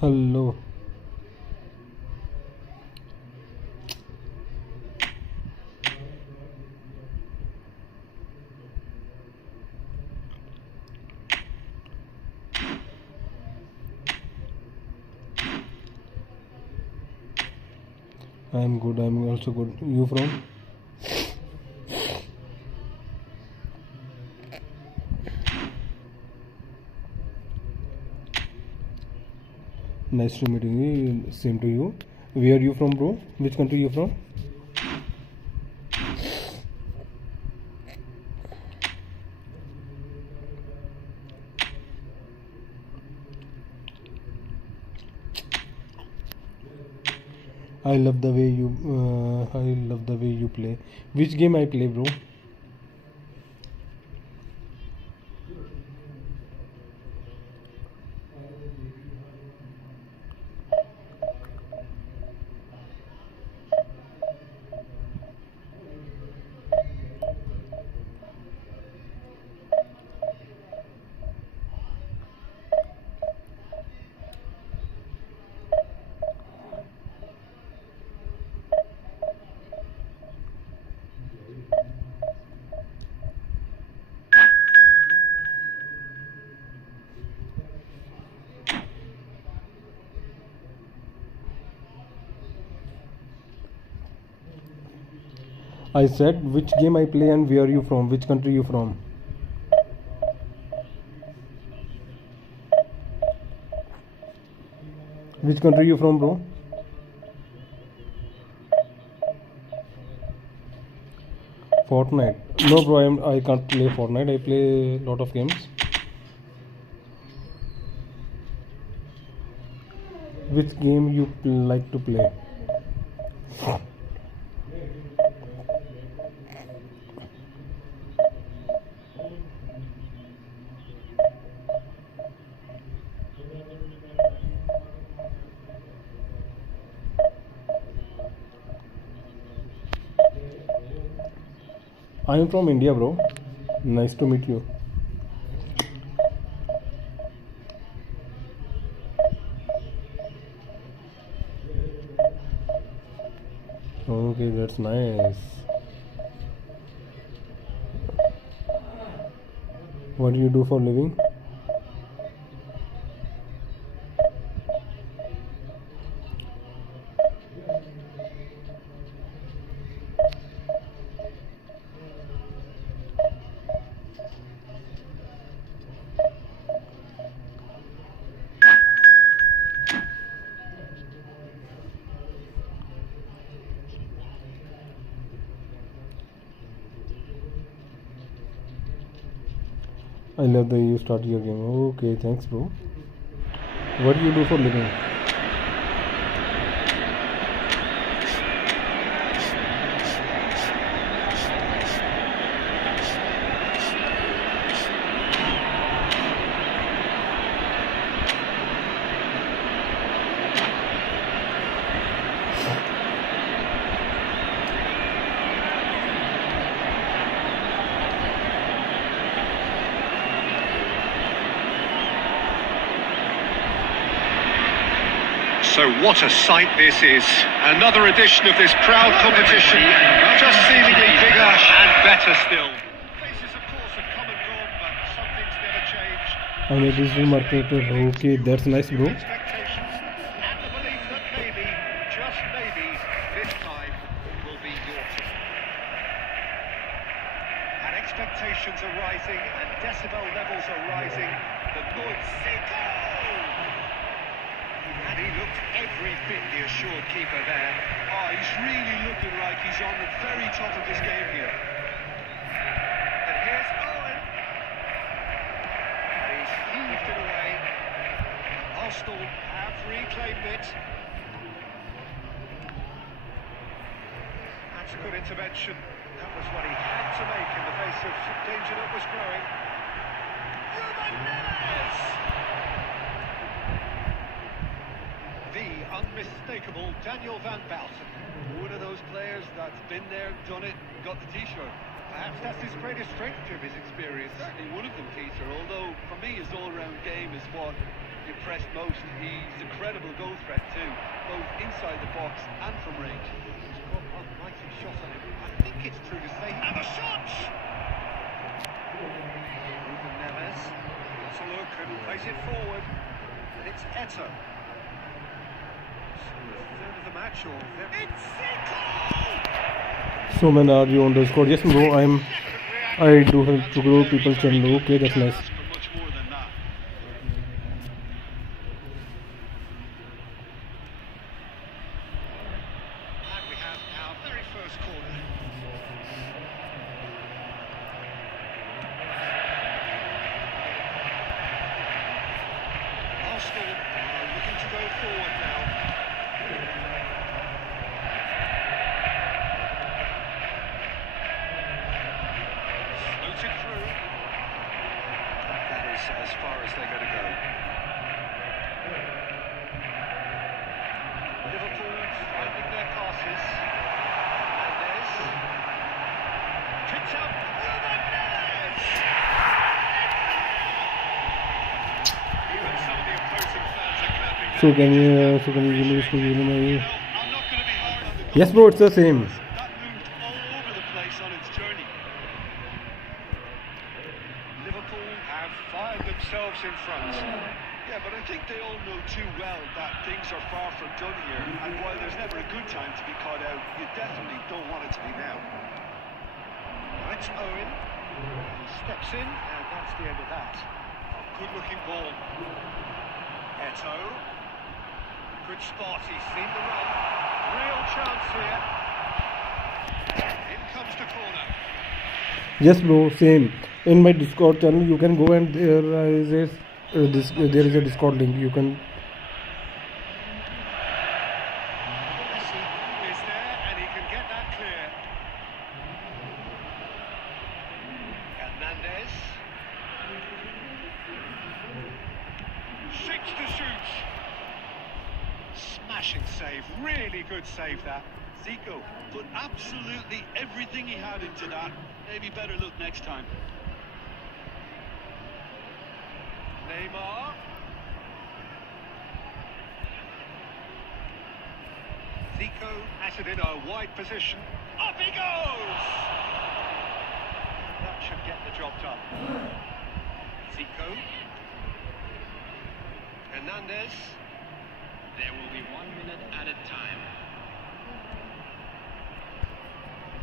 Hello. I'm good. I'm also good. You from? Nice to meeting you. Same to you. Where are you from, bro? Which country you from? I love the way you play. Which game I play, bro? I said which game I play and where are you from? Which country you from? Which country you from, bro? Fortnite. No, bro. I can't play Fortnite. I play a lot of games. Which game you like to play? I am from India, bro. Nice to meet you. Okay, that's nice. What do you do for living? I love that you start your game. Okay, thanks, bro. What do you do for living? So what a sight this is. Another edition of this proud competition, just seemingly bigger and better still. Faces of course have come and gone, but some things never change. I'm a digital marketer. Okay, that's nice, bro. Expectations and the belief that maybe, just maybe, this time will be your turn. And expectations are rising and decibel levels are rising. The noise. And he looked every bit the assured keeper there. Oh, he's really looking like he's on the very top of his game here. And here's Owen. And he's heaved it away. Arsenal have reclaimed it. That's a good intervention. That was what he had to make in the face of danger that was growing. The unmistakable Daniel van Bouten. One of those been there, done it, got the t-shirt. Perhaps that's his greatest strength of his experience. Certainly one of them, Peter, although for me his all-round game is what impressed most. He's a credible goal threat too, both inside the box and from range. He's got one mighty shot on him. I think it's true to say. And the shot! Ruben Neves wants a look and plays it forward. And it's Eto. Third of the match, or it's Zico! So man, are you on the squad? Yes bro, I do help to grow people's channel. Okay, that's nice. Much more than that. And we have our very first corner. Arsenal are looking to go forward now. Floated through. That is as far as they're going to go. Liverpool finding their passes. Mendes. Picked up. Ruben Neves! Even some of the opposing fans are clapping. So can you give me this? I'm not going to be hard on the Yes bro, it's the same. That moved all over the place on its journey. Liverpool have fired themselves in front. Yeah, but I think they all know too well that things are far from done here, and while there's never a good time to be caught out, you definitely don't want it to be now. Now it's Owen. He steps in, and that's the end of that. A good-looking ball. Eto. Good spot, he's seen the run. Real chance here. In comes the corner. Yes bro, same. In my Discord channel, you can go and there is a Discord link. You can. Messi is there, and he can get that clear. Hernandez. Six to shoot. Smashing save, really good save that. Zico put absolutely everything he had into that. Maybe better look next time. Neymar. Zico at it in a wide position. Up he goes! That should get the job done. Zico. Hernandez. There will be 1 minute added time.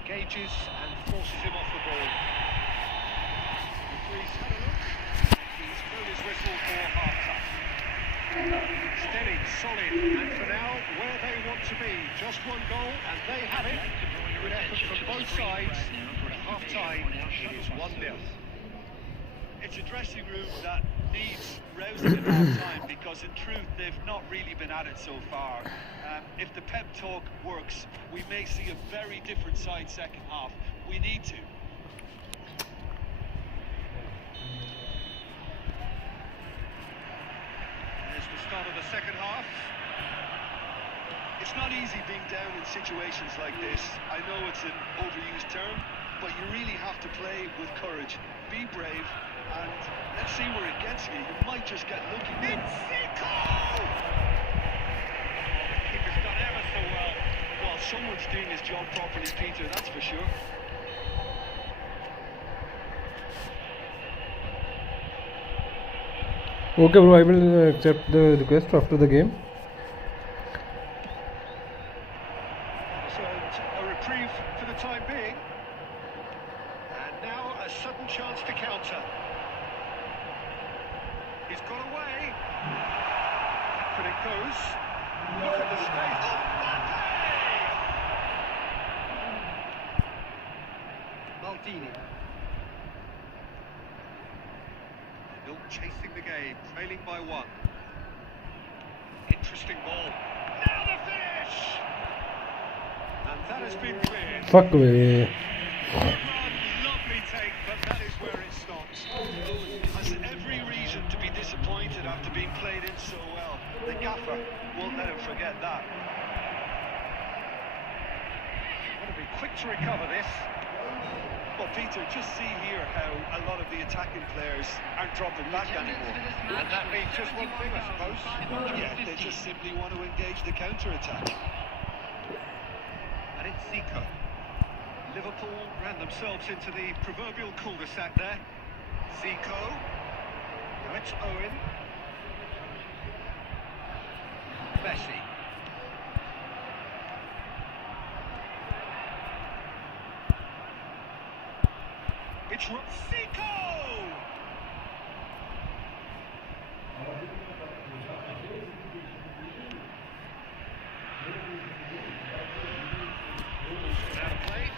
Engages and forces him off the ball. Referee's had a look. He's blown his whistle for half-time. Steady, solid, and for now, where they want to be. Just one goal, and they have it. Good effort from both sides. At half-time, it is 1-0. It's a dressing room that needs rousing at half-time because in truth they've not really been at it so far. If the pep talk works, we may see a very different side second half. We need to. There's the start of the second half. It's not easy being down in situations like this. I know it's an overused term, but you really have to play with courage. Be brave, and let's see where it gets you. You might just get lucky. It's Zico! Keeper's done ever so well. Well, someone's doing his job properly, Peter, that's for sure. Okay bro, I will accept the request after the game. So a reprieve for the time being. And now a sudden chance to counter. He's got away. But it goes. Look at the space. Oh, Mbappe! Maldini. Still chasing the game, trailing by 1. Interesting ball. Now the finish! And that has been cleared. Fuck away. Lovely take, but that is where it stops. Has every reason to be disappointed after being played in so well. The gaffer won't let him forget that. Want to be quick to recover this. Well, Peter, just see here how a lot of the attacking players aren't dropping back anymore. And that means just one thing, I suppose. Yeah, they just simply want to engage the counter-attack. And it's Zico. Liverpool ran themselves into the proverbial cul-de-sac there. Zico. Now it's Owen. Messi. It's Zico! Out of play.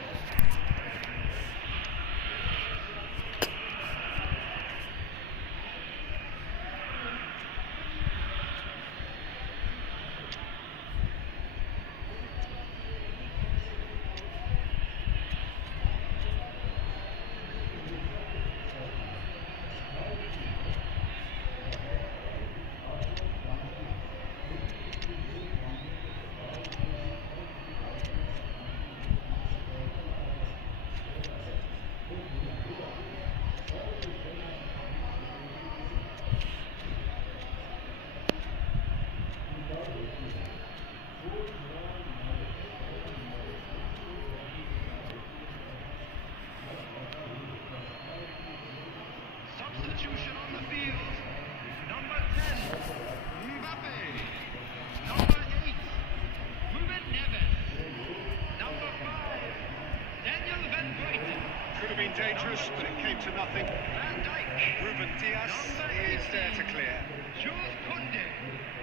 Substitution on the field. Number 10, Mbappe. Number 8, Ruben Neves. Number 5, Daniel Van Buiten. Could have been dangerous, but it came to nothing. Van Dijk. Ruben Diaz is there to clear. Jules Koundé.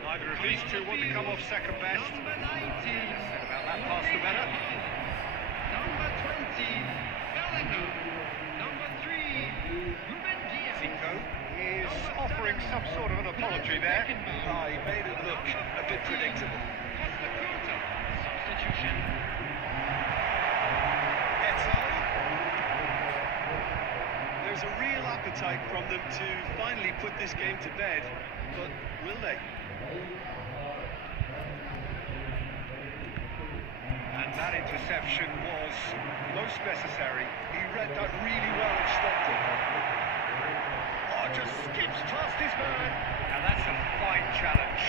Neither of these two want to come off second best. Number 19. Said about that pass the better. Number 20, Bellingham. Number 3, Ruben Diaz. Zico is offering some sort of an apology there. Ah, he made it look a bit predictable. Costa Curta. Substitution. Eto. There's a real appetite from them to finally put this game to bed, but will they? And that interception was most necessary. He read that really well and stopped it. Oh, just skips past his man. Now that's a fine challenge.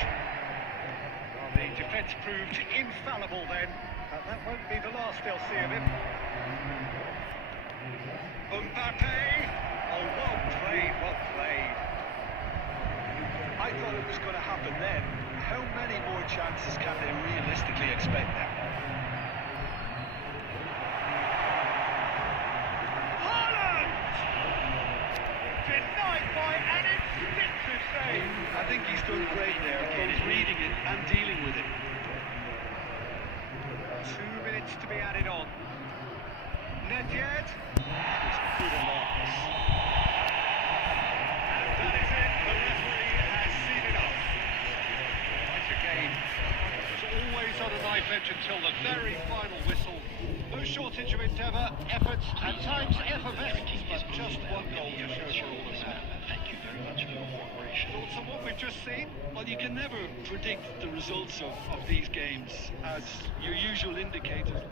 Well, the defence proved infallible then. And that won't be the last they'll see of him. Mbappe. Oh, well played, well played. I thought it was going to happen then. How many more chances can they realistically expect now? Denied by an instinctive save. I think he's done great there, both reading it and dealing with it. 2 minutes to be added on. Nedved. It's good alarms. And that is it. The referee has seen enough. It's a game. It was always on a knife edge until the very final whistle. No shortage of endeavour, efforts, at times effervescence, but just one goal to show for all of that. Thank you very much for your cooperation. Thoughts on what we've just seen? Well, you can never predict the results of these games, as your usual indicator.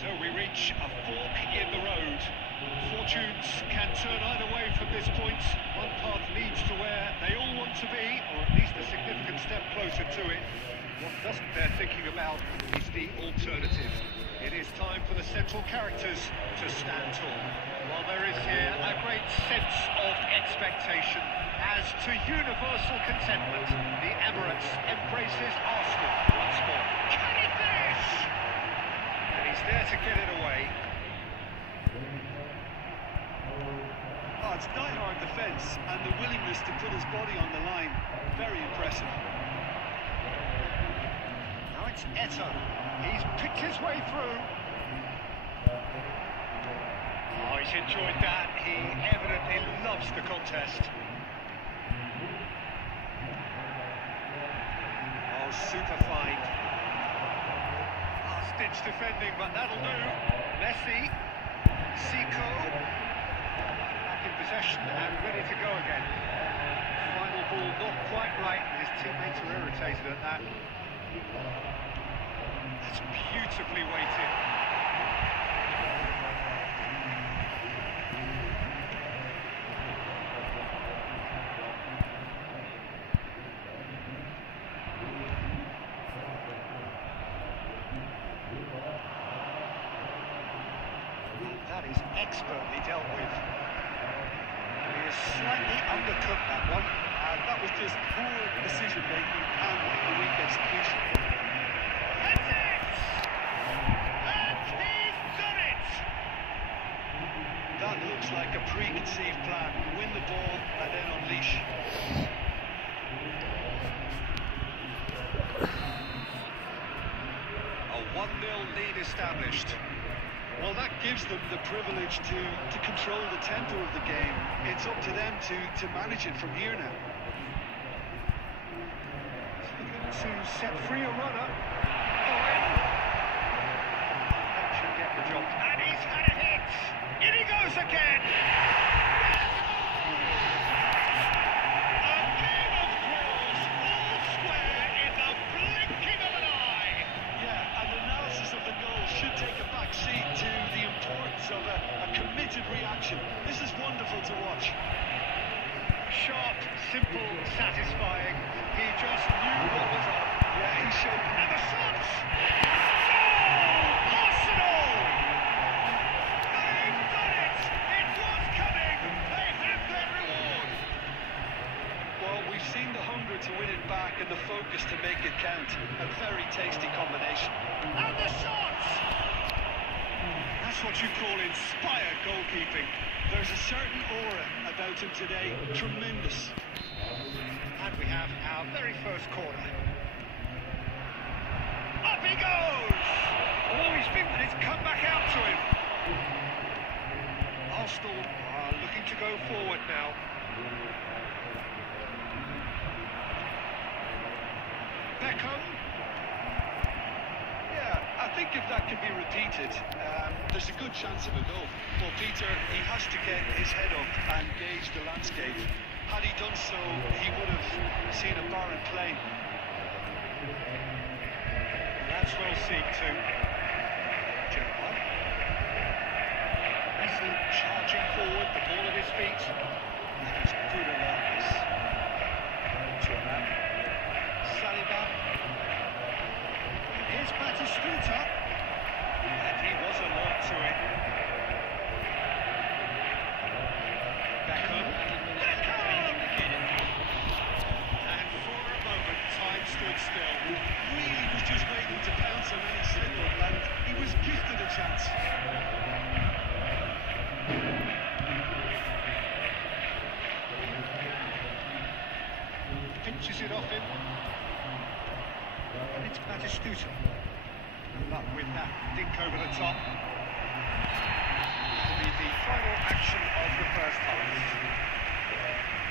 So we reach a fork in the road. Fortunes can turn either way from this point. One path leads to where they all want to be, or at least a significant step closer to it. What doesn't bear thinking about is the alternative. It is time for the central characters to stand tall. While there is here a great sense of expectation, as to universal contentment, the Emirates embraces Arsenal once more. Can he finish? And he's there to get it away. Oh, it's die-hard defence and the willingness to put his body on the line. Very impressive. Now it's Eto'o. He's picked his way through. Oh, he's enjoyed that. He evidently loves the contest. Oh, super fine. Stitch defending, but that'll do. Messi. Zico. Back in possession and ready to go again. Final ball not quite right. His teammates are irritated at that. That's beautifully weighted. That is expertly dealt with. He has slightly undercut that one. That was just poor decision-making and a weak execution. That's it! And he's done it! That looks like a preconceived plan. Win the ball and then unleash. A 1-0 lead established. Well, that gives them the privilege to control the tempo of the game. It's up to them to manage it from here now. To set free a runner. Owen. That should get the job. And he's had a hit. In he goes again. A game of thrills, all square in the blinking of an eye. Yeah, and analysis of the goal should take a back seat to the importance of a committed reaction. This is wonderful to watch. Sharp, simple, satisfying. He just knew what was up. Yeah, he showed. And the shots! Oh! Arsenal! They've done it! It was coming! They have their reward! Well, we've seen the hunger to win it back and the focus to make it count. A very tasty combination. And the shots! That's what you call inspired goalkeeping. There's a certain aura about him today. Tremendous. And we have our very first corner. Up he goes! Oh, it's come back out to him. Arsenal are looking to go forward now. Beckham. Yeah, I think if that can be repeated, there's a good chance of a goal. Well, Peter, he has to get his head up and gauge the landscape. Had he done so, he would have seen a barren plain. That's well seen too. Gerard. Messi charging forward, the ball at his feet. That is good awareness. Turnip. Saliba. Here's Batistuta. And he was alert to it. Beckham. And for a moment, time stood still. Really was just waiting to pounce on any slip-up, and he was gifted a chance. Pinches it off him. And it's Batistuta. Good luck with that dink over the top. That'll be the final action of the first half.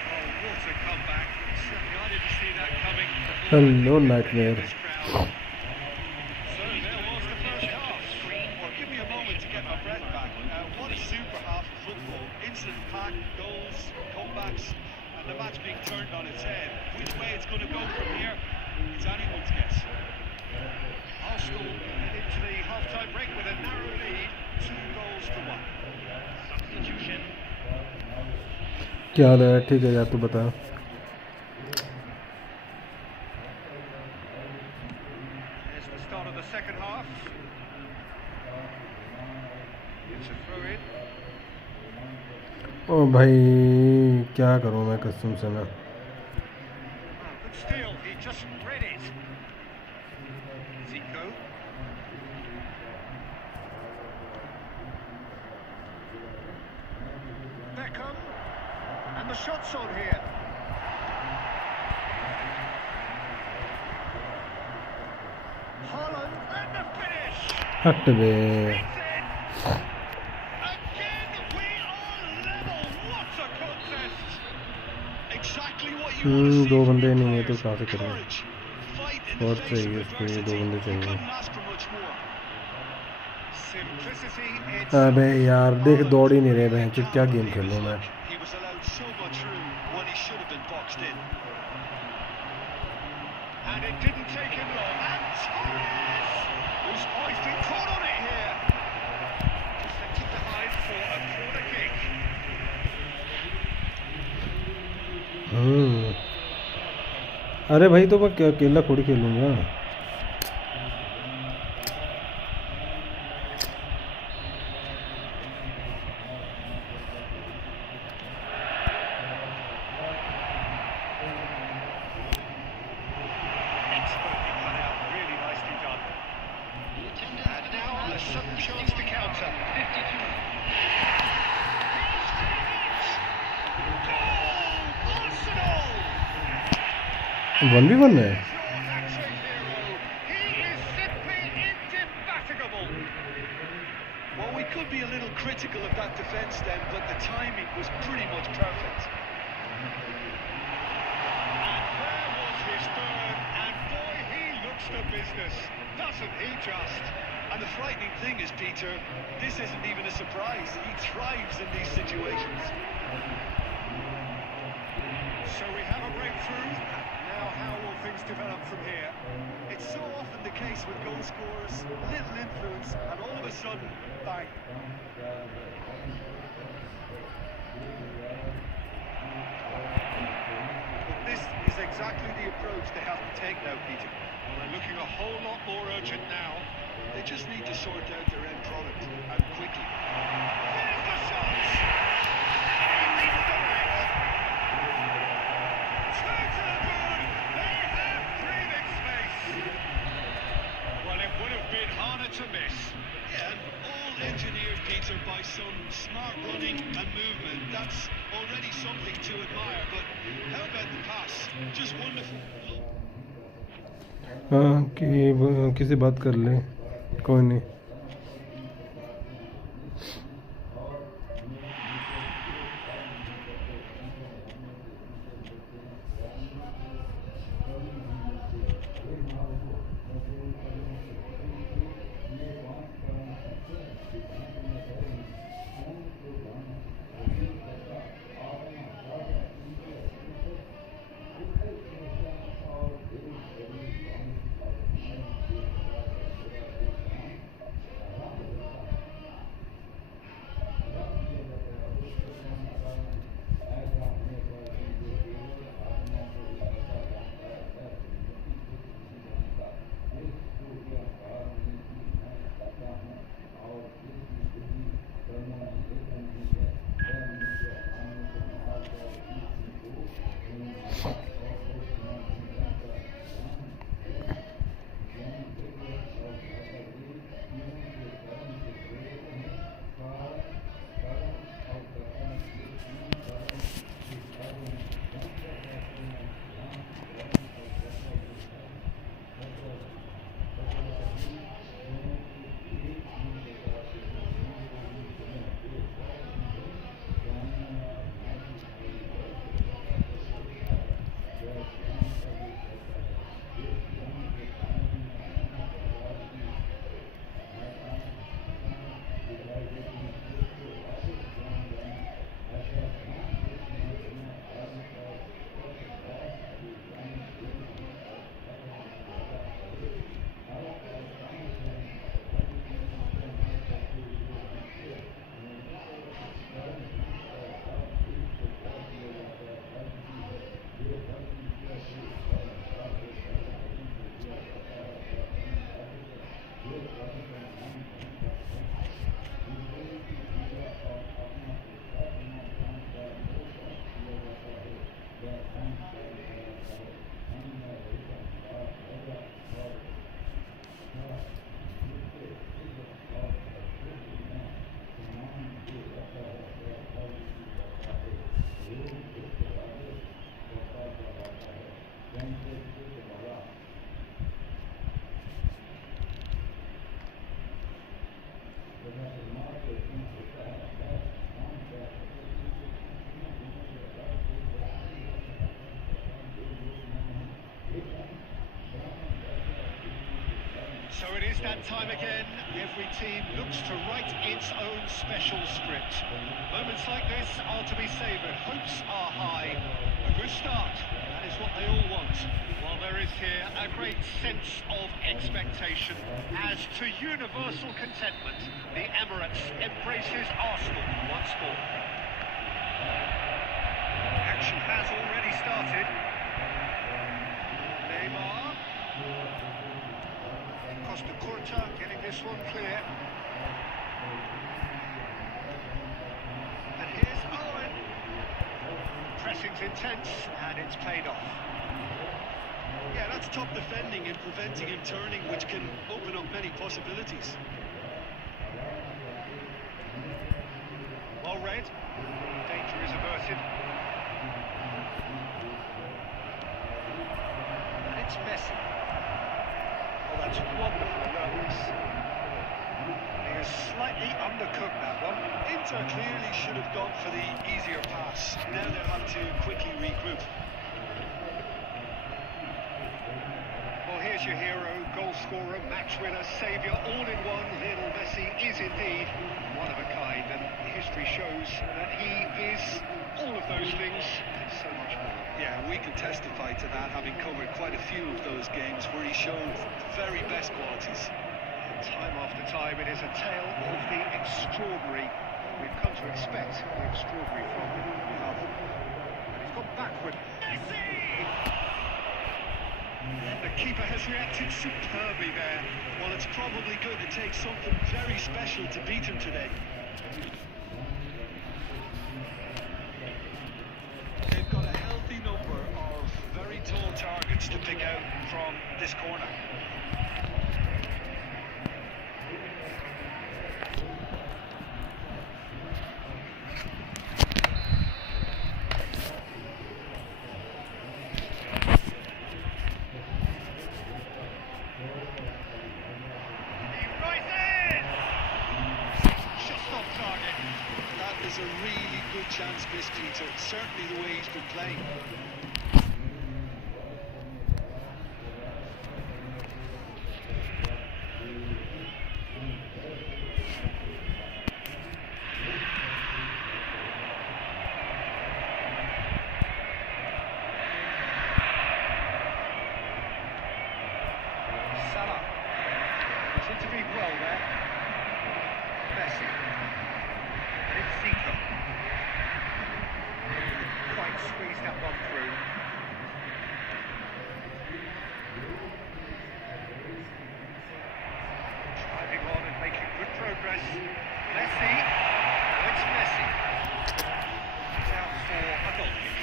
Oh, what a comeback. Certainly I didn't see that coming. Hello, Nightmare. This crowd. So there was the first half. Well, give me a moment to get my breath back. What a super half of football. Instant pack, goals, comebacks, and the match being turned on its head. Which way it's going to go from here, it's anyone's guess. Arsenal head into the half-time break with a narrow lead, 2-1. Substitution. क्या हाल है? ठीक है यार, तू बता. Here's the start of the second half. It's a throw-in. ओ भाई क्या करूँ मैं कसम से ना. Good steal, he just read it. Zico. Beckham. And the shot's on here. Haaland, and the finish! हट बे. It's in! Again, we are level! What a contest! Exactly what you want to see दो from बंदे your नहीं है तो players. कहाँ से करें. Courage, fight in the और face चाहिए of इसको, ये दो adversity. बंदे You चाहिए. couldn't ask for much more. Simplicity, it's... अबे यार देख दौड़ ही नहीं रहे बहन चो, क्या गेम खेल रहा हूँ मैं. He was allowed so much room when he should have been boxed in. And it didn't take him long. And Torres! Who's poised and caught on it here. Deflected behind for a corner kick. अरे भाई तो मैं अकेला थोड़ी खेलूँगा. Expertly cut out, really nicely done. And now a sudden chance to counter. 52. Goal! Arsenal! 1v1 है. Your hat-trick hero. He is simply indefatigable. Well, we could be a little critical of that defence then, but the timing was pretty much perfect. And there was his third, and boy, he looks the business, doesn't he just? And the frightening thing is, Peter, this isn't even a surprise. He thrives in these situations. So we have a breakthrough. Now how will things develop from here? It's so often the case with goal scorers, little influence, and all of a sudden, bang. But this is exactly the approach they have to take now, Peter. Well, they're looking a whole lot more urgent now. They just need to sort out their end product, and quickly. Here's the shot! He beats the net! Two to the good! They have breathing space! Well, it would have been harder to miss. Yeah, and all engineered, Peter, by some smart running and movement. That's already something to admire, but how about the pass? Just wonderful. हाँ कि किसी बात कर ले, कोई नहीं. So it is that time again. Every team looks to write its own special script. Moments like this are to be savoured. Hopes are high. A good start. That is what they all want. While there is here a great sense of expectation. As to universal contentment, the Emirates embraces Arsenal once more. Action has already started. Neymar. Costa Curta getting this one clear. And here's Owen. Pressing's intense and it's paid off. Yeah, that's top defending and preventing him turning, which can open up many possibilities. Well read. Danger is averted. And it's Messi. Oh, that's wonderful alertness. He is slightly undercooked, that one. Inter clearly should have gone for the easier pass. Now they'll have to quickly regroup. Well, here's your hero, goal scorer, match winner, saviour, all in one. Lionel Messi is indeed one of a kind, and history shows that he is all of those things and so much more. Yeah, we can testify to that, having covered quite a few of those games where he showed very best qualities. And time after time, it is a tale of the extraordinary. We've come to expect the extraordinary from him. We have. And he's gone backward. Messi! The keeper has reacted superbly there. Well, it's probably going to take something very special to beat him today. They've got a healthy number of very tall targets to pick out from this corner. A really good chance missed, Peter. Certainly the way he's been playing. Salah. He's intervened well there. Messi. Zico. Quite squeezed that one through. Driving on and making good progress. Messi. Oh, it's Messi. He's out for a goal kick.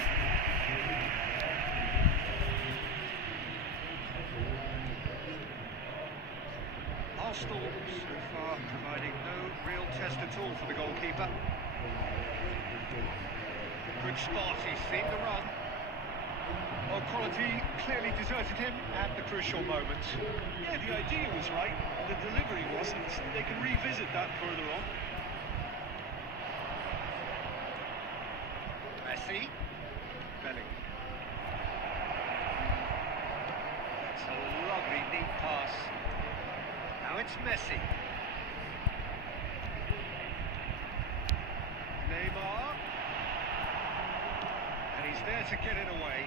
Arsenal so far providing no real test at all for the goalkeeper. Good spot, he's seen the run. Well, quality clearly deserted him at the crucial moment. Yeah, the idea was right, the delivery wasn't. They can revisit that further on. Messi. Belling. It's a lovely, neat pass. Now it's Messi. Neymar. And he's there to get it away.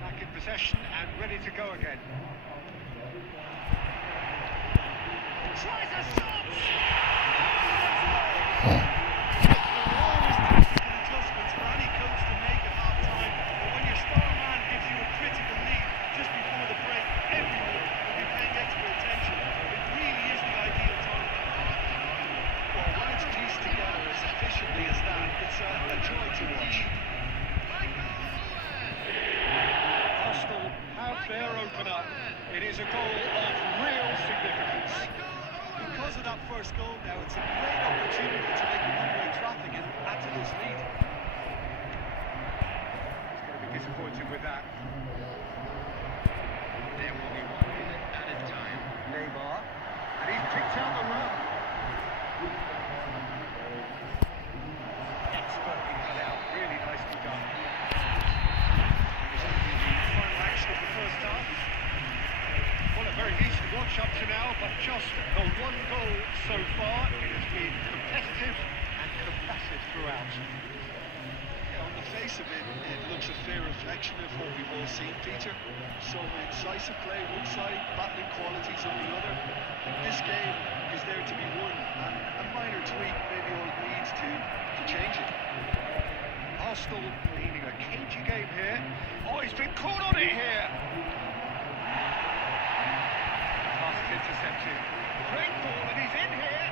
Back in possession and ready to go again. Tries a shot! Adjustments for any coach to make at half-time, but when your star man gives you a critical lead just before the break, everyone will be paying extra attention. It really is the ideal time. Well, when it's pieced together as efficiently as that, it's a joy to watch. Arsenal have their opener. It is a goal of real significance. Because of that first goal now, it's a great opportunity to make one-way traffic and add to this lead. He's going to be disappointed with that. There will be 1 minute at a time. Neymar. And he's picked out the run. Expertly cut out. Really nicely done. It was only the final action of the first half. Well, a very decent watch up just the one goal so far. It has been competitive and combative throughout. Yeah, on the face of it, it looks a fair reflection of what we've all seen, Peter. Some incisive play one side, battling qualities on the other. This game is there to be won, and a minor tweak maybe all it needs to change it. Arsenal needing a cagey game here. Oh, he's been caught on it here. Pass is intercepted. Great ball, and he's in here.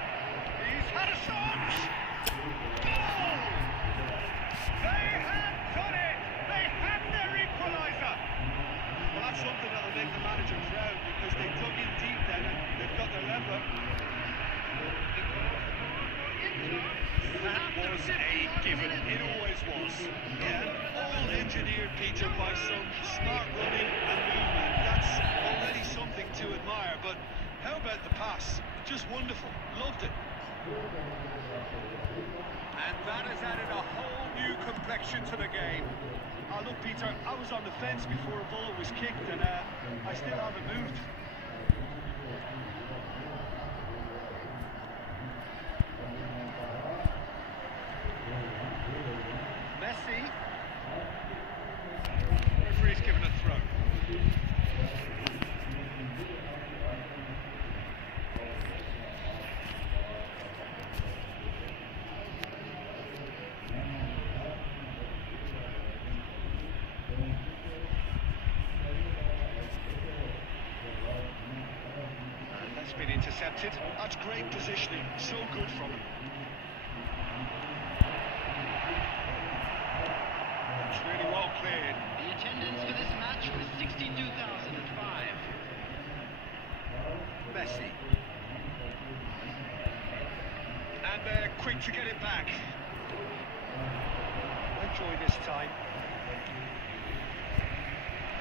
He's had a shot. Goal! They have done it. They have their equaliser. Well, that's something that'll make the manager proud, because they dug in deep then and they've got their level. That was a given. It always was. Yeah, all engineered, Peter, by some smart running and movement. That's already something to admire, but how about the pass? Just wonderful. Loved it. And that has added a whole new complexion to the game. Look, Peter, I was on the fence before a ball was kicked, and I still haven't moved. Messi. Referee's given a throw. And that's been intercepted. That's great positioning. So good from him. It's really well cleared. The attendance for this match was 62,005. Messi. And they're quick to get it back. Enjoy this time.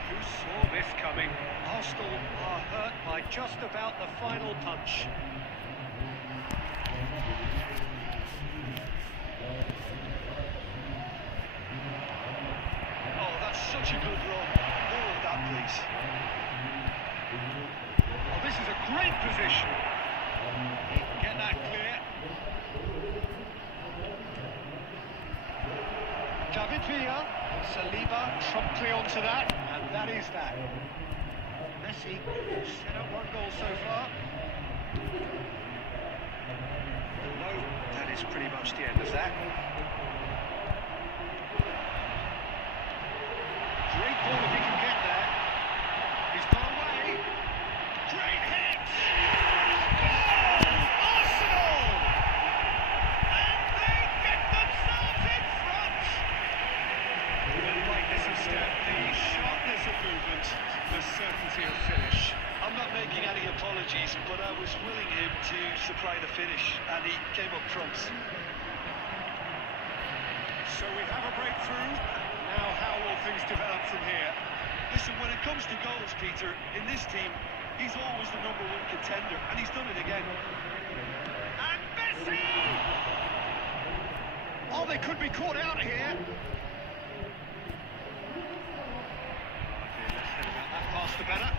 Who saw this coming? Arsenal are hurt by just about the final punch. Oh, that's such a good run. More of that, please. Oh, this is a great position. He can get that clear. David Villa, Saliba promptly onto that, and that is that. Messi set up one goal so far. No, that is pretty much the end of that. Great ball if he can get there. He's got away. Great hit! Goal! Arsenal! And they get themselves in front! The lightness of step, the sharpness of movement, the certainty of finish. I'm not making any apologies, but I was willing him to supply the finish, and he came up trumps. So we have a breakthrough. Now how will things develop from here? Listen, when it comes to goals, Peter, in this team, he's always the #1 contender, and he's done it again. And Messi! Oh, they could be caught out here. Less said about that pass, the better.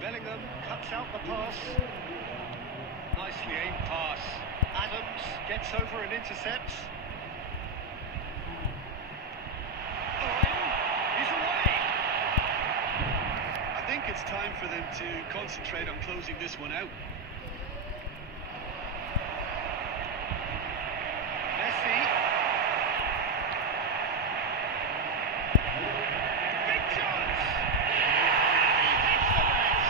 Bellingham cuts out the pass. Nicely aimed pass. Adams gets over and intercepts. Owen, he's away. I think it's time for them to concentrate on closing this one out. Messi. Big chance. He hits the net.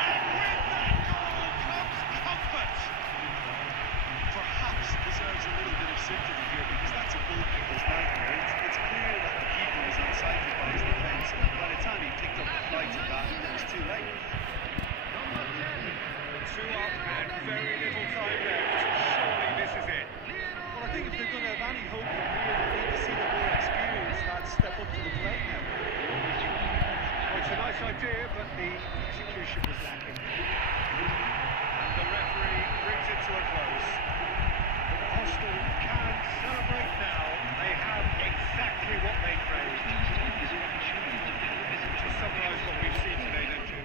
And with that goal comes comfort. Perhaps deserves a little bit of sympathy here, because that's a goalkeeper's nightmare. It's clear that the keeper was unsighted by his defence, and by the time he picked up the flight of that, it was too late. Two up and very little time left. Surely this is it. Well, I think if they're going to have any hope from here, they need to see the more experienced lads step up to the plate now. Well, it's a nice idea, but the execution was lacking. And the referee brings it to a close. Hostel can celebrate now. They have exactly what they craved. To summarise what we've seen today, don't you?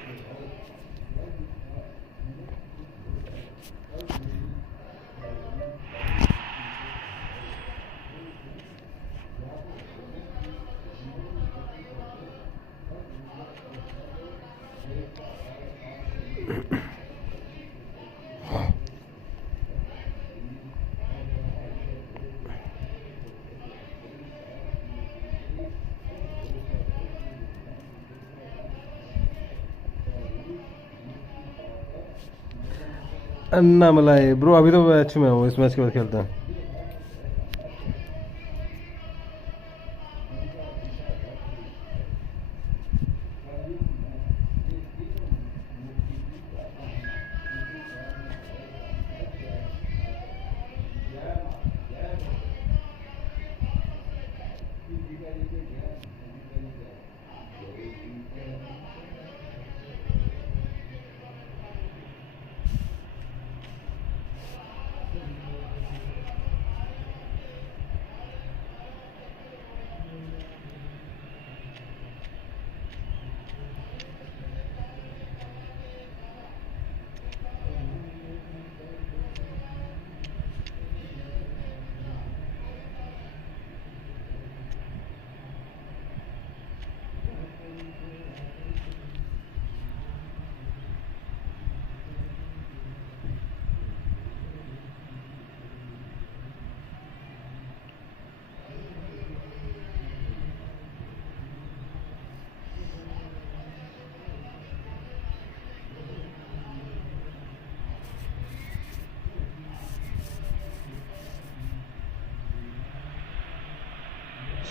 अन्ना मलाई bro अभी तो match में हूँ, इस match के बाद खेलते हैं।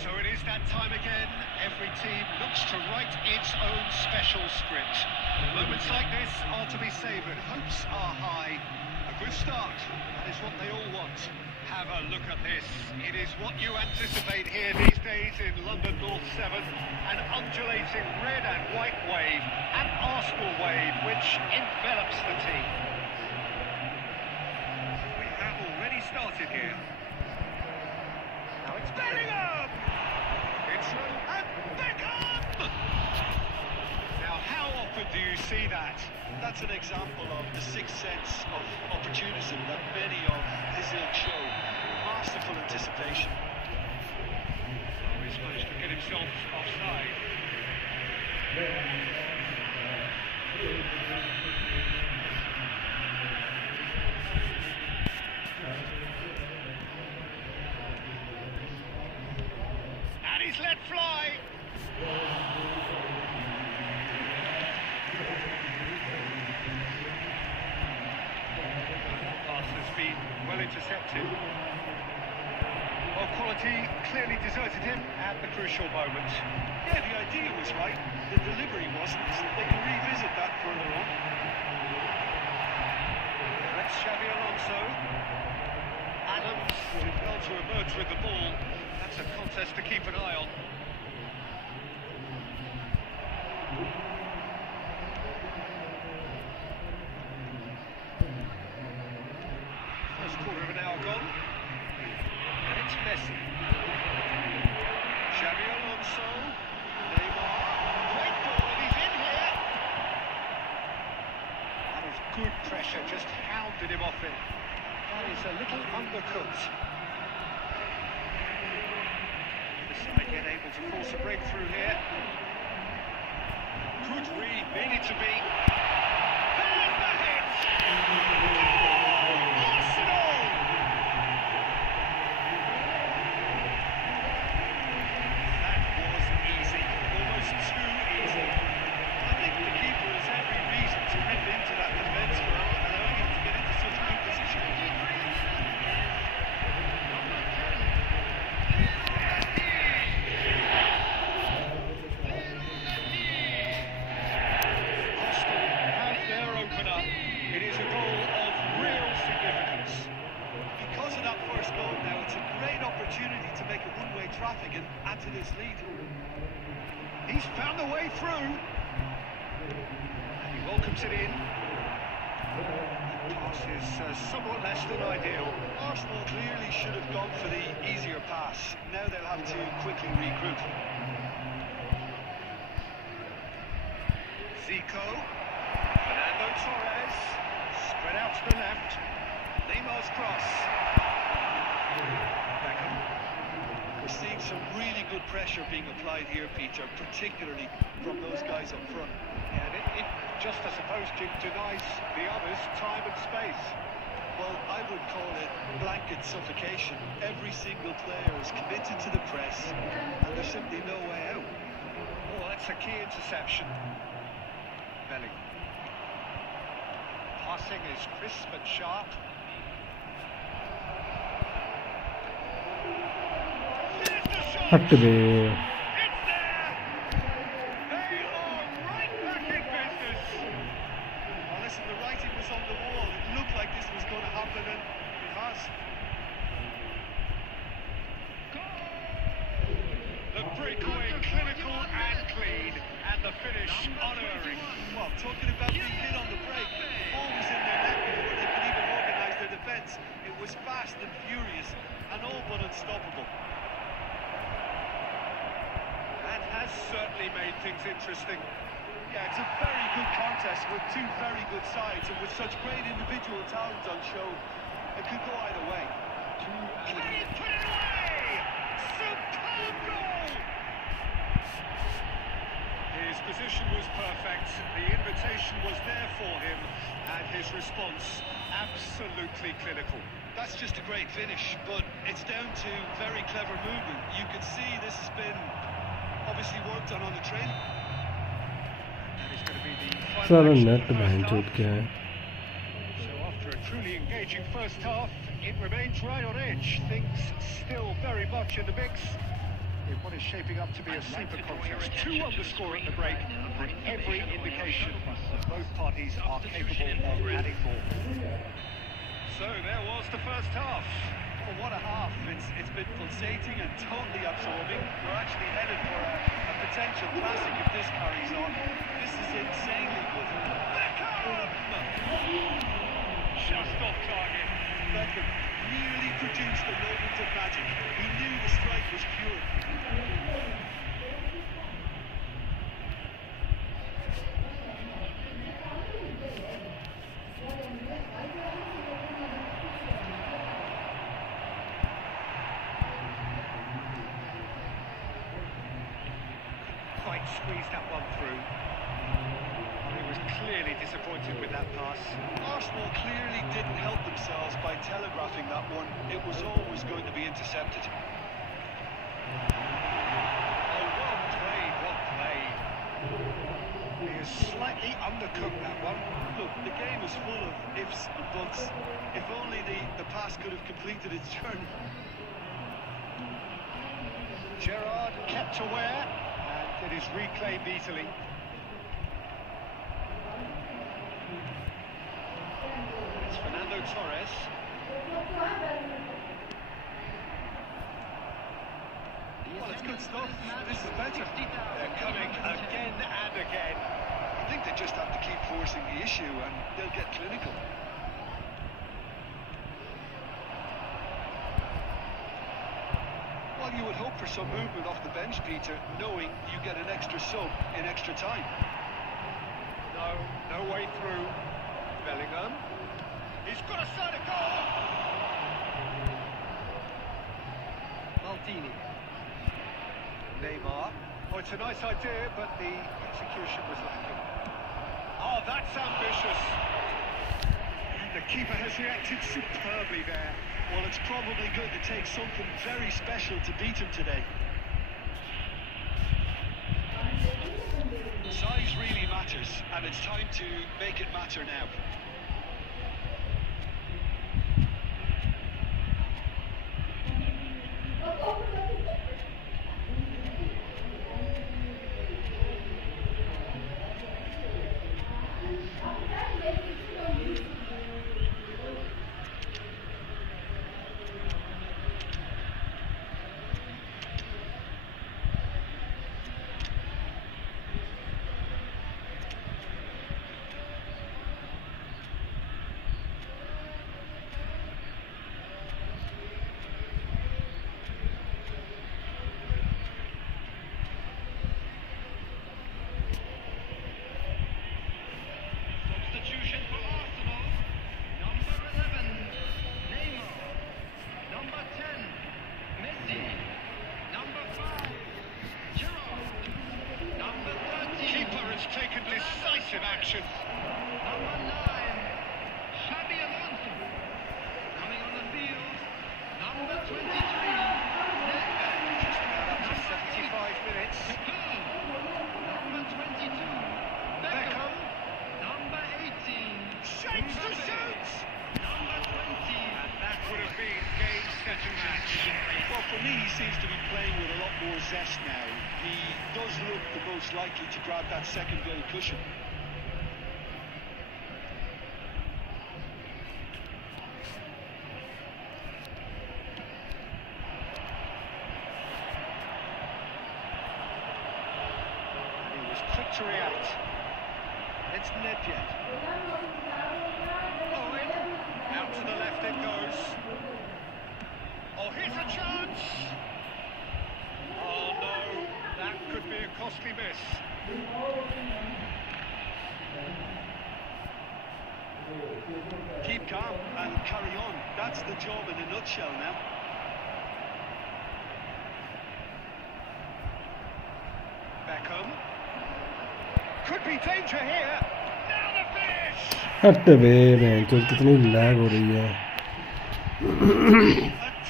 So it is that time again. Every team looks to write its own special script. Moments like this are to be savoured. Hopes are high. A good start. That is what they all want. Have a look at this. It is what you anticipate here these days in London North 7. An undulating red and white wave. An Arsenal wave which envelops the team. We have already started here. Now it's Bellingham! It's and Beckham! Now, how often do you see that? That's an example of the sixth sense of opportunism that many of his ilk show. Masterful anticipation. Oh, he's managed to get himself offside. And he's let fly. Pass has been well intercepted. Well, quality clearly deserted him at the crucial moment. Yeah, the idea was right. The delivery wasn't. They can revisit that further on. That's Xavi Alonso. Adams did well to emerge with the ball. That's a contest to keep an eye on. First quarter of an hour gone. And it's Messi. Xavi Alonso. Neymar. Great ball, and he's in here. That was good pressure, just hounded him off it. That is a little undercooked. The side yet able to force a breakthrough here. Good read, needed to be. There's the hit! Arsenal! That was easy, almost too easy. I think the keeper has every reason to rip into that defence for allowing him to get into such good position. Arsenal have their opener. It is a goal of real significance. Because of that first goal now, it's a great opportunity to make a one-way traffic and add to this lead. He's found a way through. And he welcomes it in. Pass is somewhat less than ideal. Arsenal clearly should have gone for the easier pass. Now they'll have to quickly regroup. Zico. Fernando Torres. Spread out to the left. Neymar's cross. Beckham. We're seeing some really good pressure being applied here, Peter, particularly from those guys up front. Yeah, and it just, I suppose, denies the others time and space. Well, I would call it blanket suffocation. Every single player is committed to the press, and there's simply no way out. Oh, that's a key interception. Belling. Passing is crisp and sharp. Here's the shot! हट बे It's there! They are right back in business. Well, listen, the writing was on the wall. It looked like this was going to happen, and it has. The breakaway clinical and clean, and the finish unerring. Well, talking about being hit on the break, the ball was in their net before they could even organise their defence. It was fast and furious, and all but unstoppable. And has certainly made things interesting. Yeah, it's a very good contest with two very good sides, and with such great individual talent on show, it could go either way. Can he put it away? Superb goal! His position was perfect, the invitation was there for him, and his response absolutely clinical. That's just a great finish, but it's down to very clever movement. You can see this has been obviously worked on the training. That is going to be the final सारा action net of the first बहनचोद half. क्या है So after a truly engaging first half, it remains right on edge. Things still very much in the mix in what is shaping up to be a super contest. 2 on the score at the break, and every indication that both parties are capable of adding more. So there was the first half. Well, what a half. It's been pulsating and totally absorbing. We're actually headed for a potential classic if this carries on. This is insanely good. Beckham! Just off target. Beckham nearly produced a moment of magic. He knew the strike was pure. Quite squeezed that one through. He was clearly disappointed with that pass. Arsenal clearly didn't help themselves by telegraphing that one. It was always going to be intercepted. Oh, well played, well played. He has slightly undercooked that one. Look, the game is full of ifs and buts. If only the pass could have completed its journey. Gerrard kept aware, and it is reclaimed easily. It's Fernando Torres. Well, it's good stuff. This is better. They're coming again and again. I think they just have to keep forcing the issue and they'll get clinical. Well, you would hope for some movement off the bench, Peter, knowing you get an extra sub in extra time. No way through. Bellingham. He's got a side of goal. Maldini. Neymar. Oh, it's a nice idea, but the execution was lacking. Oh, that's ambitious. And the keeper has reacted superbly there. Well, it's probably going to take something very special to beat him today. Size really matters, and it's time to make it matter now. aggressive action. Number 9, Xabi Alonso. Coming on the field, number 23, Just about up to 75 minutes. number 22, Beckham number 18, shapes the shoots. number 20. And that would have been game, set and match. Well, for me, he seems to be playing with a lot more zest now. He does look the most likely to grab that second goal cushion. And he was quick to react. It's Nedved. Owen, out to the left it goes. Oh, here's a chance. Oh no, that could be a costly miss. Keep calm and carry on. That's the job in a nutshell now. Beckham. Could be danger here. Now the finish. हट बे बेंचो कितनी lag हो रही है. A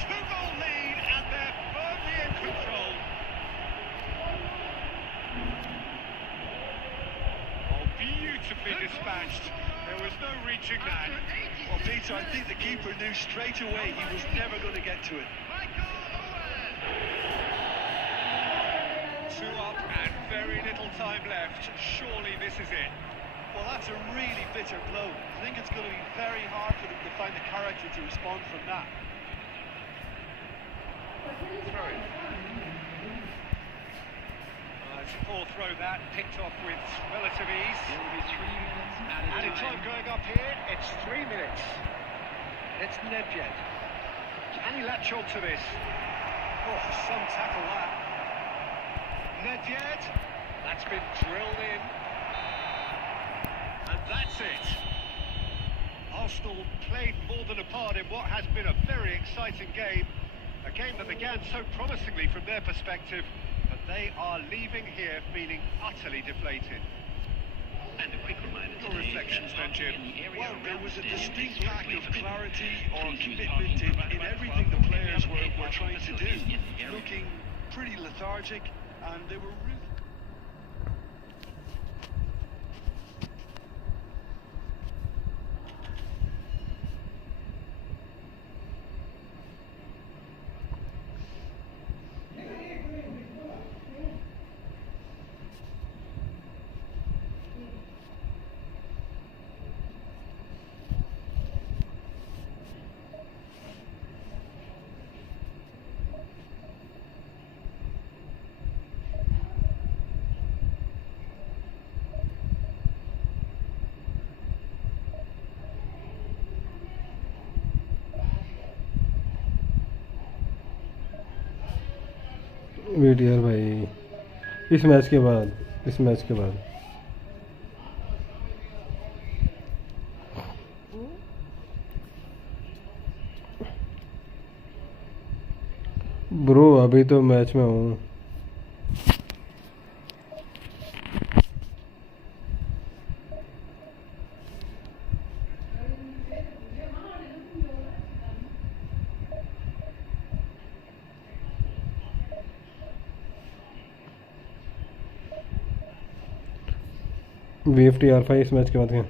two-goal lead and they're firmly in control. Oh, beautifully dispatched. There was no reaching that. Well, Peter, I think the keeper knew straight away he was never going to get to it. Two up and very little time left. Surely this is it. Well, that's a really bitter blow. I think it's going to be very hard for them to find the character to respond from that. Throw it. It's a poor throw that, picked off with relative ease. There will be 3 minutes added Added time going up here, it's 3 minutes. It's Nedved. Can he latch on to this? Oh, some tackle that. Nedved, that's been drilled in. And that's it. Arsenal played more than a part in what has been a very exciting game. A game that began so promisingly from their perspective, but they are leaving here feeling utterly deflated. And a quick reminder Your today reflections that then, Jim. parking in the area Well, there around was a the stadium distinct is lack strictly of forbidden. clarity or Please use commitment parking in provided by everything the Club or players any other were trying to do. parking facilities in the area. Looking pretty lethargic, and they were really... wait यार भाई, इस match के बाद bro अभी तो match में हूँ. VFTR5 इस मैच के बाद क्या?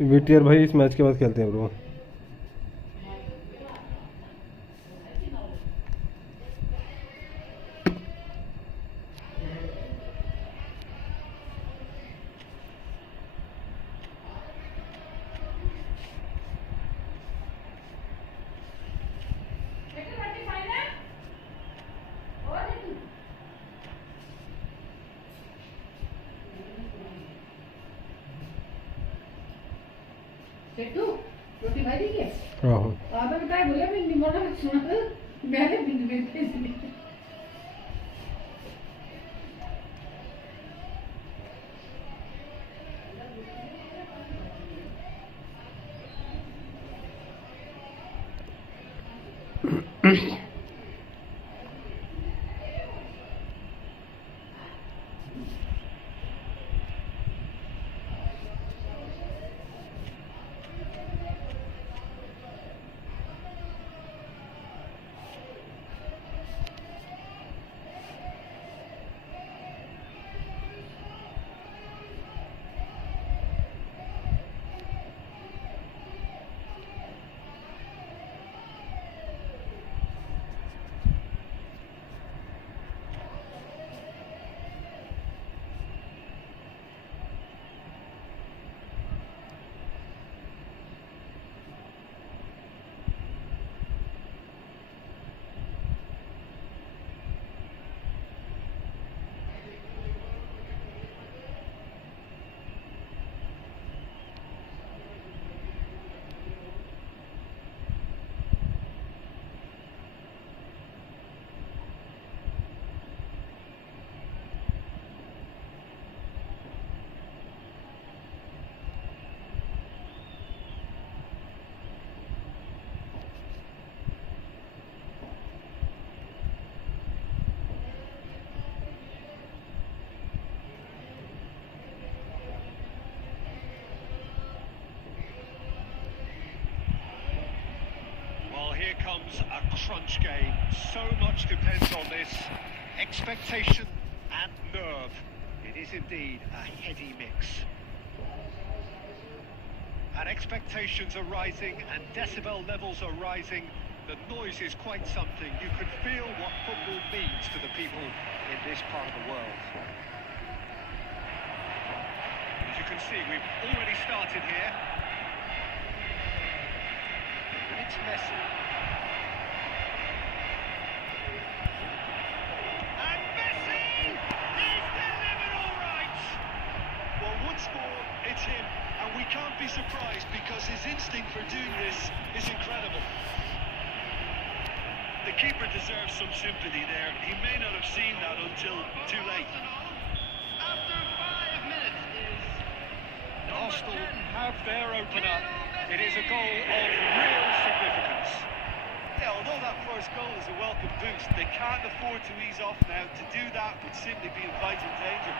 वीटीआर भाई इस मैच के बाद खेलते हैं ब्रो। रोटी भाई दी क्या? आहो आधा बताया बोले मैं निमोना में सुना था मैंने बिंद बिंद के इसलिए Here comes a crunch game. So much depends on this. Expectation and nerve. It is indeed a heady mix. And expectations are rising and decibel levels are rising. The noise is quite something. You can feel what football means to the people in this part of the world. As you can see, we've already started here. And it's Messi. It's him, and we can't be surprised because his instinct for doing this is incredible. The keeper deserves some sympathy there. He may not have seen that until too late. After 5 minutes is Arsenal have their opener. It is a goal of real significance. Yeah, although that first goal is a welcome boost, they can't afford to ease off now. To do that would simply be inviting danger.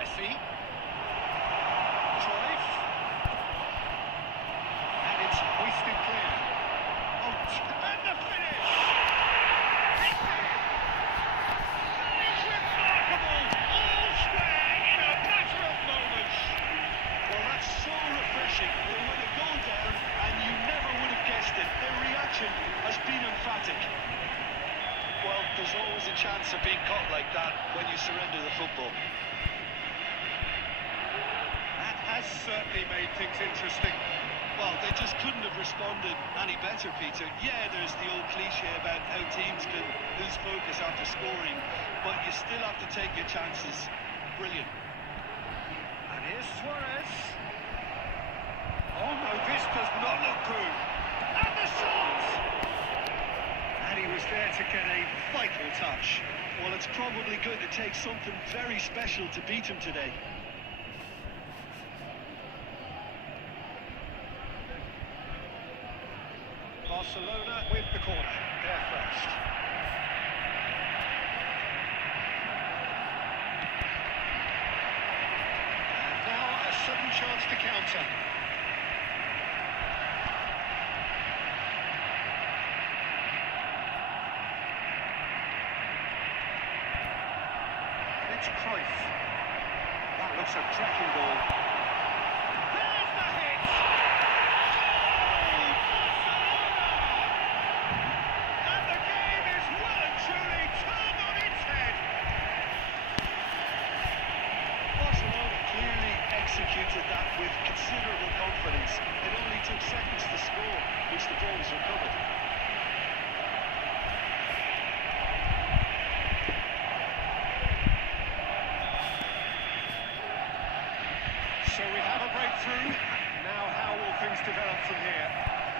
Messi. Turnip. And it's hoisted clear. Oh, and the finish! It's remarkable! All square in a matter of moments. Well, that's so refreshing. They win a goal down, and you never would have guessed it. Their reaction has been emphatic. Well, there's always a chance of being caught like that when you surrender the football. That has certainly made things interesting. Well, they just couldn't have responded any better, Peter. Yeah, there's the old cliche about how teams can lose focus after scoring, but you still have to take your chances. Brilliant. And here's Suarez. Oh no, this does not look good. And the shot! And he was there to get a vital touch. Well, it's probably going to take something very special to beat him today. Barcelona with the corner. They're first. And now a sudden chance to counter. to Cruyff. That looks a cracking goal. There's the hit! Goal! Barcelona! And the game is well and truly turned on its head. Barcelona clearly executed that with considerable confidence. It only took seconds to score, which the ball was recovered. So we have a breakthrough. Now how will things develop from here?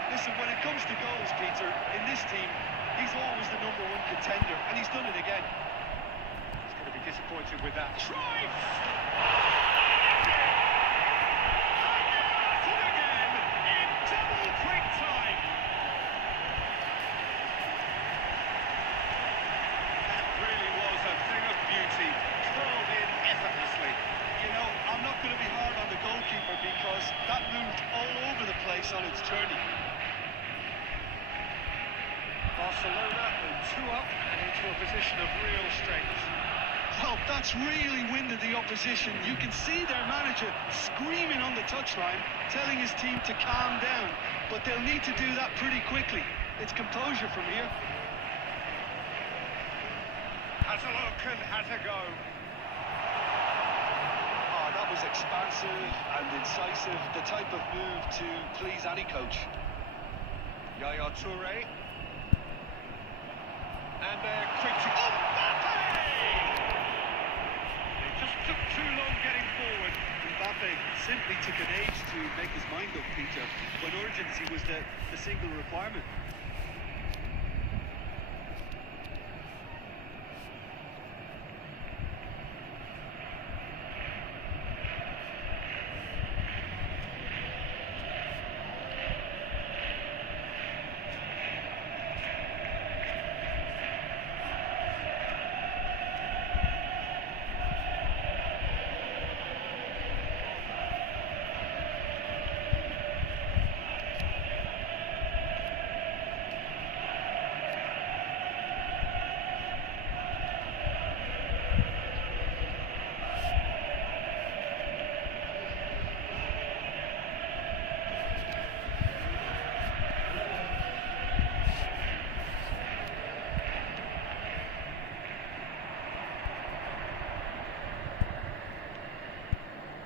Listen, when it comes to goals, Peter, in this team, he's always the #1 contender, and he's done it again. He's going to be disappointed with that. Cruyff! Again in double quick time. That really was a thing of beauty, curled in effortlessly. You know, I'm not going to be hard on the goalkeeper because that moved all over the place on its journey. Barcelona are 2 up and into a position of real strength. Well, that's really winded the opposition. You can see their manager screaming on the touchline, telling his team to calm down. But they'll need to do that pretty quickly. It's composure from here. Has a look and has a go. Oh, that was expansive and incisive, the type of move to please any coach. Yaya Toure. And they're quick to... Oh, Mbappe! It just took too long getting forward. Mbappe simply took an age to make his mind up, Peter, when urgency was the single requirement.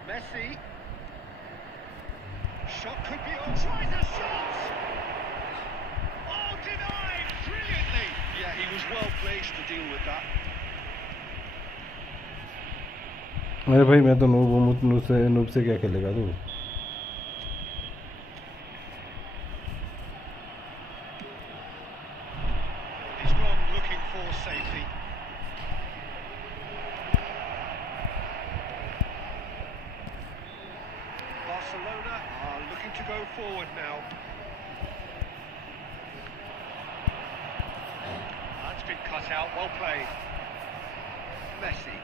Messi. Shot could be on. Tries a shot! Oh, denied brilliantly! Yeah, he was well placed to deal with that. अरे भाई मैं तो noob से क्या खेलेगा तू? He's gone looking for safety. Barcelona are looking to go forward now. That's been cut out, well played. Messi.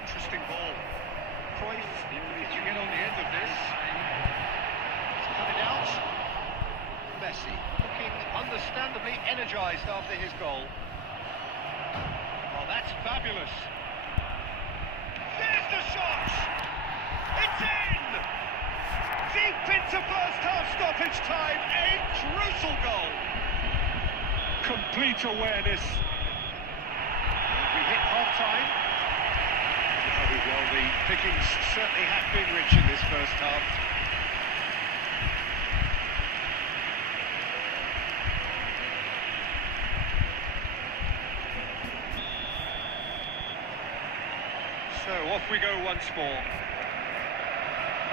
Interesting ball. Cruyff, if you get on the end of this. It's coming out. Messi, looking understandably energised after his goal. Oh, that's fabulous. There's the shot! It's in! Deep into first half stoppage time, a crucial goal. Complete awareness. We hit half-time. Oh, well, the pickings certainly have been rich in this first half. So, off we go once more.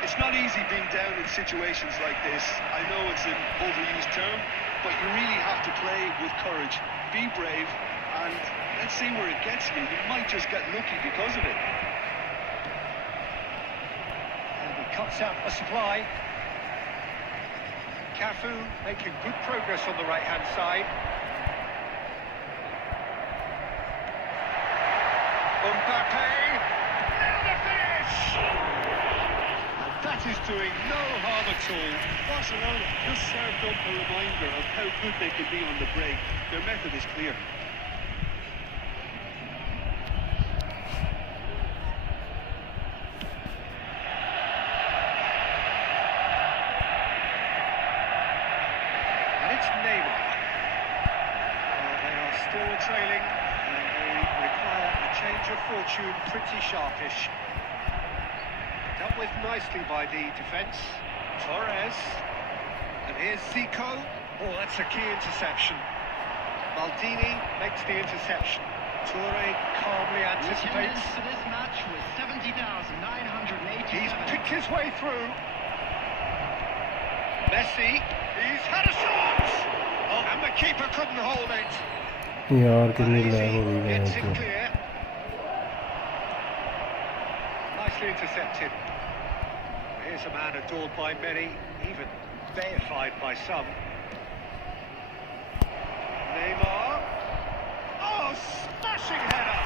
It's not easy being down in situations like this. I know it's an overused term, but you really have to play with courage. Be brave, and let's see where it gets you. You might just get lucky because of it. And he cuts out a supply. Cafu making good progress on the right-hand side. Mbappe! Now the finish! And that is doing no harm at all. Barcelona just served up a reminder of how good they can be on the break. Their method is clear. forward trailing, and they require a change of fortune, pretty sharpish. Dealt with nicely by the defence. Torres. And here's Zico. Oh, that's a key interception. Maldini makes the interception. Toure calmly anticipates. Attendance for this match was 70,987. He's picked his way through. Messi. He's had a shot. Oh, and the keeper couldn't hold it. यार कितनी lag हो गई Gets है it clear. Nicely intercepted. Here's a man adored by many, even deified by some. Neymar. Oh, smashing header.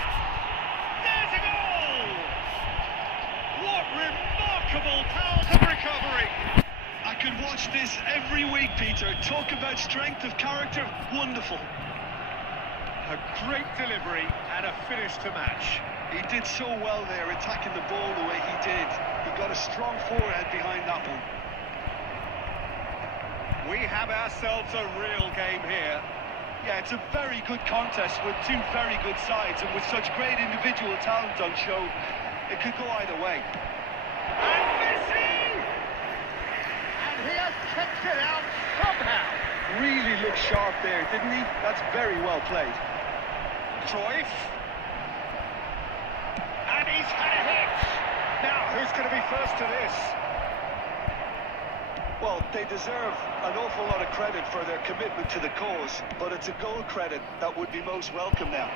There's a goal! What remarkable powers of recovery. I could watch this every week, Peter. Talk about strength of character, wonderful. A great delivery and a finish to match. He did so well there, attacking the ball the way he did. He got a strong forehead behind that one. We have ourselves a real game here. Yeah, it's a very good contest with two very good sides, and with such great individual talent on show, it could go either way. And Messi! And he has kicked it out somehow. Really looked sharp there, didn't he? That's very well played. Cruyff. And he's had a hit. Now, who's going to be first to this? Well, they deserve an awful lot of credit for their commitment to the cause, but it's a goal credit that would be most welcome now.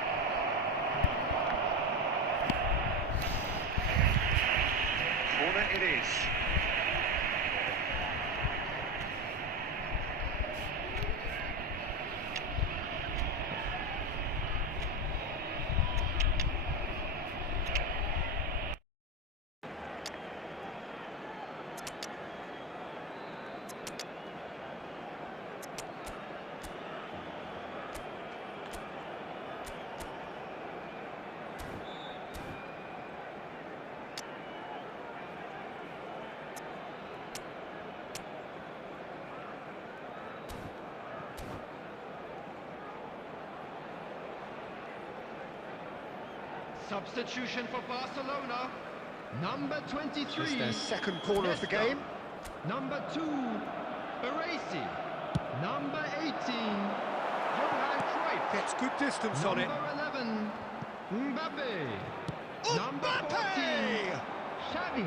Corner it is. Substitution for Barcelona. Number 23. It's their second corner of the game. Number 2, Baresi. Number 18, Johan Cruyff. Gets good distance on it. Number 11, Mbappe. Number Mbappe! 14, Xavi.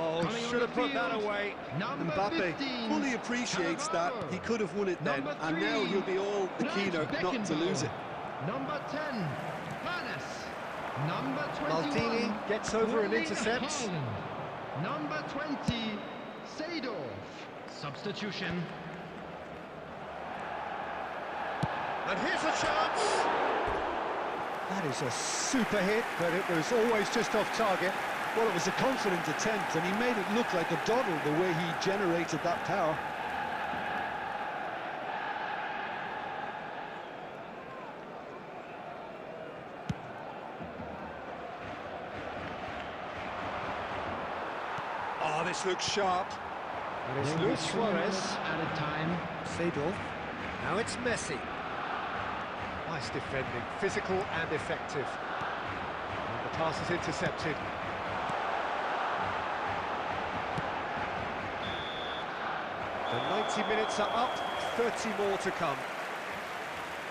Oh, Coming on should have the put that field. away. Number Mbappe 15, fully appreciates that. Cannavaro. He could have won it then, Number and now 3, he'll be all the Franz keener not to lose it. Beckenbauer. Number 10, Hannes. Number 21, Maldini gets over and Erling intercepts. Haaland. Number 20, Seedorf. Substitution. And here's a chance. That is a super hit, but it was always just off target. Well, it was a confident attempt, and he made it look like a doddle the way he generated that power. Oh, this looks sharp. And it's Luis Suarez. Added time. Seedorf. Now it's Messi. Nice defending, physical and effective. And the pass is intercepted. The 90 minutes are up, 30 more to come.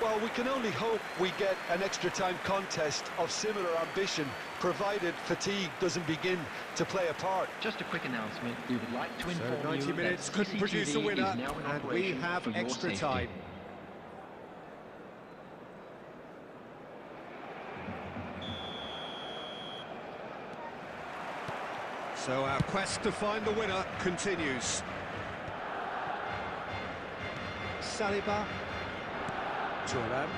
Well, we can only hope we get an extra-time contest of similar ambition, provided fatigue doesn't begin to play a part. Just a quick announcement. We would like to So inform 90 you minutes that couldn't produce a CCTV winner, is now in and we operation have for your extra safety. time. So our quest to find the winner continues. Saliba. Thuram.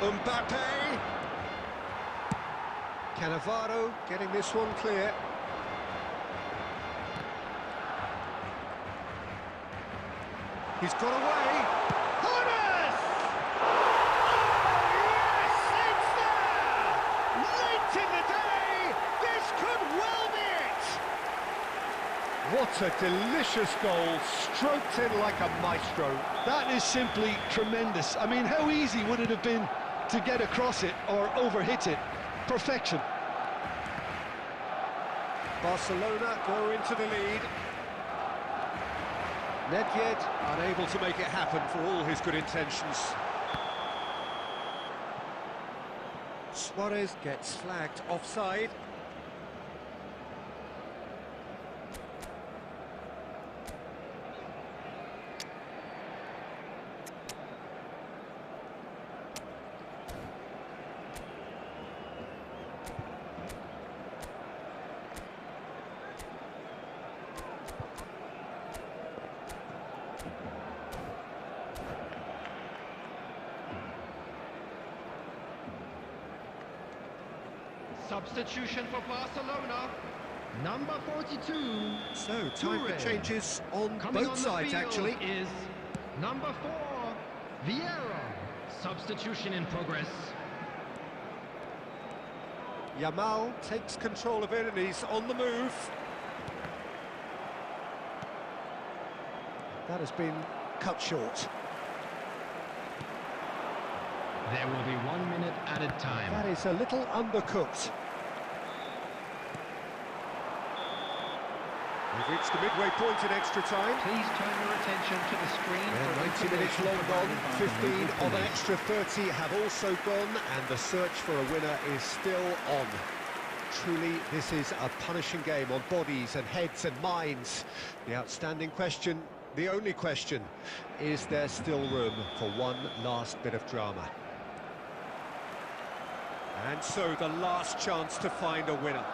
Mbappe. Cannavaro getting this one clear. He's got away. Hannes! Oh, yes, it's there! Late in the day, this could well be it! What What a delicious goal, stroked in like a maestro. That is simply tremendous. I mean, how easy would it have been to get across it or overhit it? Perfection. Barcelona go into the lead. Nedved unable to make it happen for all his good intentions. Suarez gets flagged offside. Substitution for Barcelona. Number 42. So, time for changes on Coming both on the sides, field actually. is number 4, Vieira. Substitution in progress. Yamal takes control of it and he's on the move. That has been cut short. There will be 1 minute added time. That is a little undercooked. We've reached the midway point in extra time. Please turn your attention to the screen. Yeah, 90 minutes long gone, 15 of an extra 30 have also gone, and the search for a winner is still on. Truly, this is a punishing game on bodies and heads and minds. The outstanding question, the only question, is there still room for one last bit of drama? And so the last chance to find a winner.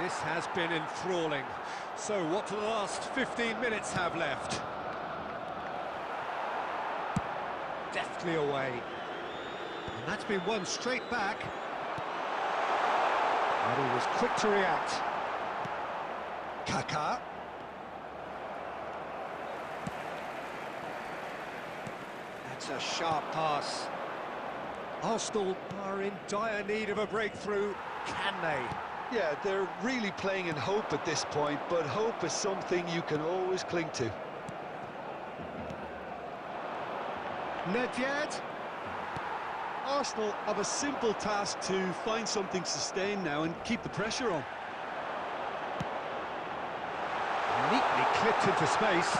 This has been enthralling. So what do the last 15 minutes have left? Deftly away. And that's been won straight back. And he was quick to react. Kaká. That's a sharp pass. Arsenal are in dire need of a breakthrough. Can they? Yeah, they're really playing in hope at this point, but hope is something you can always cling to. Nedved. Arsenal have a simple task to find something sustained now and keep the pressure on. Neatly clipped into space.